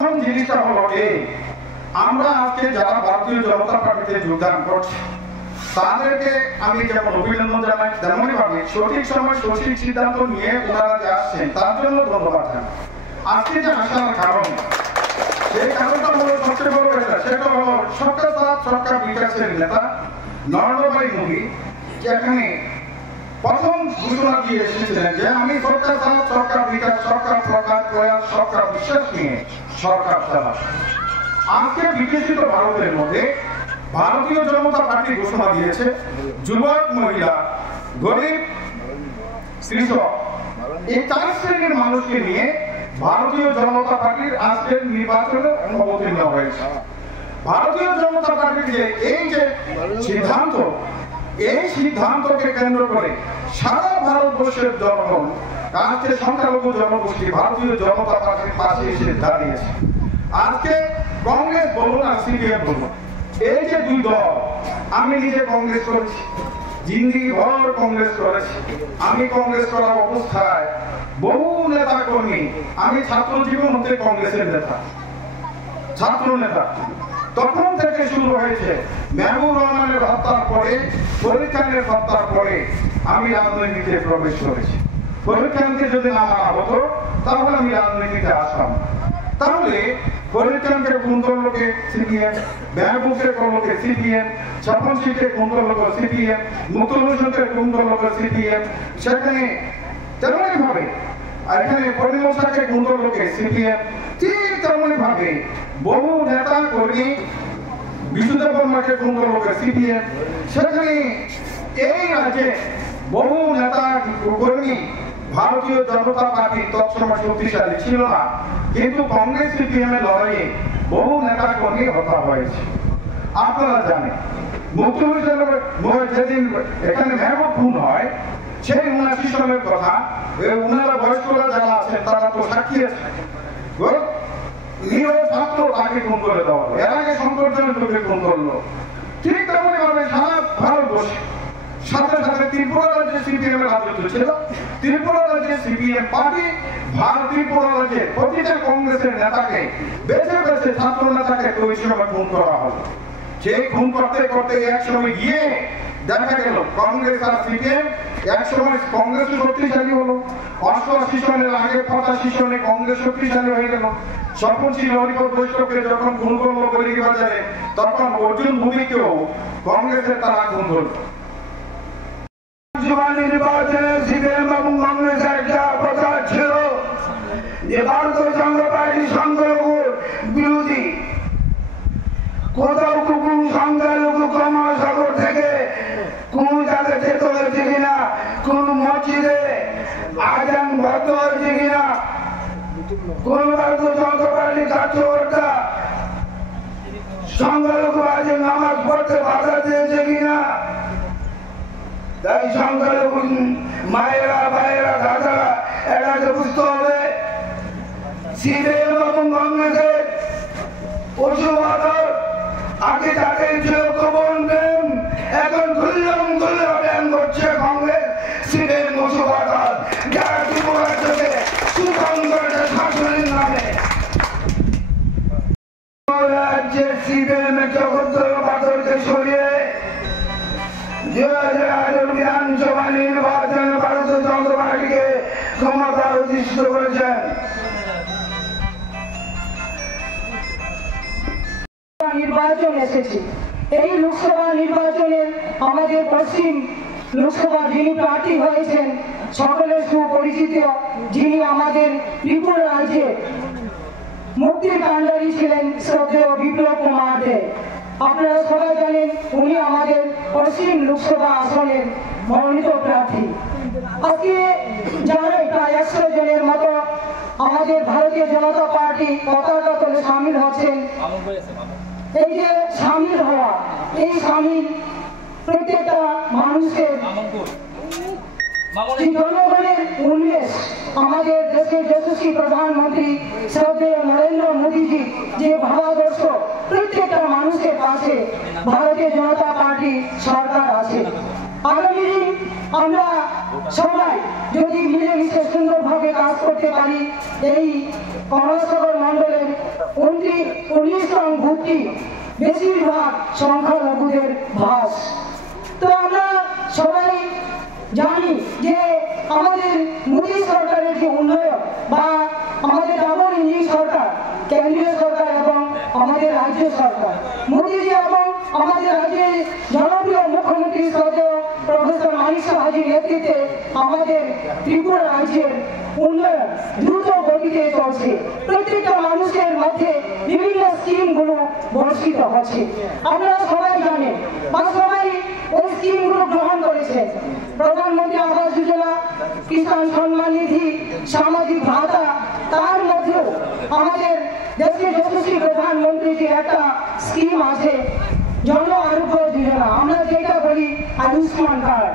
জিনিসটা হলো এই, আমরা আজকে যারা ভারতীয় জনতা পার্টিতে যোগদান করছি তাদেরকে আমি যেমন অভিনন্দন জানাই, তেমনই ভাবে সঠিক সময় সঠিক সিদ্ধান্ত নিয়ে ওনারা যে আসছেন তার জন্য ধন্যবাদ জানাই। আজকে যে আসার কারণ, সেই কারণটা হলো সবচেয়ে বড় এটা, সেটা হলো সবকা সাথ সবকা বিকাশের নেতা নরেন্দ্র ভাই মোদী যেখানে প্রথম ঘোষণা দিয়ে এসেছিলেন যে আমি সবকা সাথ সবকা বিকাশ সবকা প্রকাশ প্রয়াস সবকা বিশ্বাস নিয়ে সরকার চালাব। আজকে বিকশিত ভারতের মধ্যে ভারতীয় জনতা পার্টি ঘোষণা দিয়েছে যুবক, মহিলা, গরিব, কৃষক এই 4 শ্রেণীর মানুষকে নিয়ে ভারতীয় জনতা পার্টির আজকের নির্বাচনে অবতীর্ণ হয়েছে। ভারতীয় জনতা পার্টির যে এই যে সিদ্ধান্ত, এই সিদ্ধান্তকে কেন্দ্র করে সারা ভারতবর্ষের জনগণ আজকে সংখ্যালঘু জনগোষ্ঠী ভারতীয় জনতা পার্টির পাশে এসে দাঁড়িয়েছে। আজকে কংগ্রেস বলুন আর সিপিএম বলুন, এই যে দুই দল, আমি নিজে কংগ্রেস করেছি, জিন্দিগি ভর কংগ্রেস করেছি। আমি কংগ্রেস করা অবস্থায় বহু নেতা কর্মী, আমি ছাত্র জীবন হতে কংগ্রেসের নেতা, ছাত্র নেতা, তখন থেকে শুরু হয়েছে। মেহবুব রহমানের হত্যার পরে, ফরিদ খানের হত্যার পরে আমি রাজনীতিতে প্রবেশ করেছি। ফরিদ খানকে যদি না মারা হতো তাহলে আমি রাজনীতিতে আসতাম। তাহলে ফরিদ খানকে খুন করলো কে? সিপিএম। মেহবুবকে করলো কে? সিপিএম। স্বপন সিংকে খুন করলো কে? সিপিএম। মুকুল হোসেনকে খুন করলো কে? সিপিএম। সেখানে তেমনই ভাবে এখানে পরিমোশাকে খুন করলো কে? সিপিএম। ঠিক তেমনই ভাবে বহু নেতা কর্মী, বিশুদেব বর্মাকে খুন করলো কে? সিপিএম। সেখানে এই রাজ্যে বহু নেতা কর্মী ভারতীয় জনতা পার্টি তৎসময় শক্তিশালী ছিল না, কিন্তু কংগ্রেস সিপিএম এর লড়াইয়ে বহু নেতা কর্মী হত্যা হয়েছে। আপনারা জানেন মুকুল হোসেন যেদিন এখানে মেহবুব খুন হয়, সেই 79 সালের কথা, ওনারা বয়স্করা যারা আছেন তারা তো সাক্ষী আছে। নিরীহ ছাত্র তাকে খুন করে দেওয়া হলো, এর আগে শঙ্করজনের তোকে খুন করলো। ঠিক তেমনই ভাবে সারা ভারতবর্ষে সাথে সাথে ত্রিপুরা রাজ্যে সিপিএম এর রাজত্ব ছিল। ত্রিপুরা রাজ্যে সিপিএম পার্টি ত্রিপুরা রাজ্যে প্রতিটা কংগ্রেসের নেতাকে বেছে বেছে ছাত্র নেতাকে ওই সময় খুন করা হলো। সেই খুন করতে করতে এক সময় গিয়ে দেখা গেল কংগ্রেস আর সিপিএম এক সময় কংগ্রেস শক্তিশালী হলো। 88 সনের আগে 85 সনে কংগ্রেস শক্তিশালী হয়ে গেল। স্বপন সিং হরিপদ বৈষ্ণবকে যখন খুন করলো বৈরিক বাজারে, তখন অর্জুন ভূমিকেও কংগ্রেসের তারা খুন করলো। নির্বাচনে সিপিএম এবং কংগ্রেস একটা কথা ছিল যে ভারতীয় জনতা পার্টি সংখ্যালঘু বিরোধী। কোথাও কোন সংখ্যালঘু কর্মসাগর থেকে কোন জায়গাতে যেতে হয়েছে কিনা, কোন মসজিদে আজান বন্ধ হয়েছে কিনা, কোন ভারতীয় জনতা পার্টি কার্যকর্তা সংখ্যালঘু আজকে নামাজ পড়তে বাধা দিয়েছে কিনা। তাই সংখ্যালঘু মায়েরা, ভাইয়েরা, দাদারা এটাকে বুঝতে হবে সিপিএম এবং কংগ্রেসের পশুবাদর আগে তাদের ছিল কবন ব্যায়াম, এখন খুল্লম খুল্ল ব্যায়াম করছে কংগ্রেস। সিপিএম পশুবাদর যারা ত্রিপুরা থেকে সুগম করেছে শাসনের নামে। রাজ্যের সিপিএম জগদ্দলকে সরিয়ে 2018 বিধানসভা নির্বাচনে ভারতীয় জনতা পার্টিকে ক্ষমতা অধিষ্ঠিত করেছেন। নির্বাচন এসেছে, এই লোকসভা নির্বাচনে আমাদের পশ্চিম লোকসভা যিনি প্রার্থী হয়েছেন সকলের সুপরিচিত, যিনি আমাদের ত্রিপুরা রাজ্যে মুক্তির কাণ্ডারী ছিলেন শ্রদ্ধেয় বিপ্লব কুমার দে। আপনারা সবাই জানেন উনি আমাদের পশ্চিম লোকসভা আসনের মনোনীত প্রার্থী। আজকে জানেন প্রায় 100 জনের মতো আমাদের ভারতীয় জনতা পার্টি পতাকা তলে সামিল হচ্ছেন। এই যে সামিল হওয়া, এই সামিল প্রত্যেকটা মানুষের জনগণের উন্মেষ। আমাদের দেশের যশস্বী প্রধানমন্ত্রী শ্রদ্ধেয় নরেন্দ্র মোদীজি যে ভাবাদর্শ, প্রত্যেকটা মানুষের পাশে ভারতীয় জনতা পার্টি সরকার আছে। আগামী দিন আমরা সবাই যদি মিলেমিশে সুন্দরভাবে একযোগে কাজ করতে পারি। এই কমলাসাগর মন্ডলের 19 নং বুথটি বেশিরভাগ সংখ্যালঘুদের ভাস। তো আমরা সবাই জানি যে আমাদের মোদী সরকারের যে উন্নয়ন বা আমাদের ডাবল ইঞ্জিন সরকার, কেন্দ্রীয় সরকার এবং আমাদের রাজ্য সরকার, মোদীজি এবং আমাদের রাজ্যের জনপ্রিয় মুখ্যমন্ত্রী শ্রদ্ধেয় প্রফেসর মানিক সাহাজির নেতৃত্বে আমাদের ত্রিপুরা রাজ্যের উন্নয়ন দ্রুত গতিতে চলছে। প্রত্যেকটা মানুষের মধ্যে বিভিন্ন স্কিমগুলো বর্ষিত হচ্ছে। আপনারা সবাই জানেন বা সবাই ওই স্কিমগুলো গ্রহণ করেছেন। প্রধানমন্ত্রী আবাস যোজনা, কিষাণ সম্মান নিধি, সামাজিক ভাতা, তার মধ্যেও আমাদের দেশের যশস্বী প্রধানমন্ত্রী যে একটা স্কিম আছে জন আরোগ্য যোজনা, আমরা যেটা বলি আয়ুষ্মান কার্ড।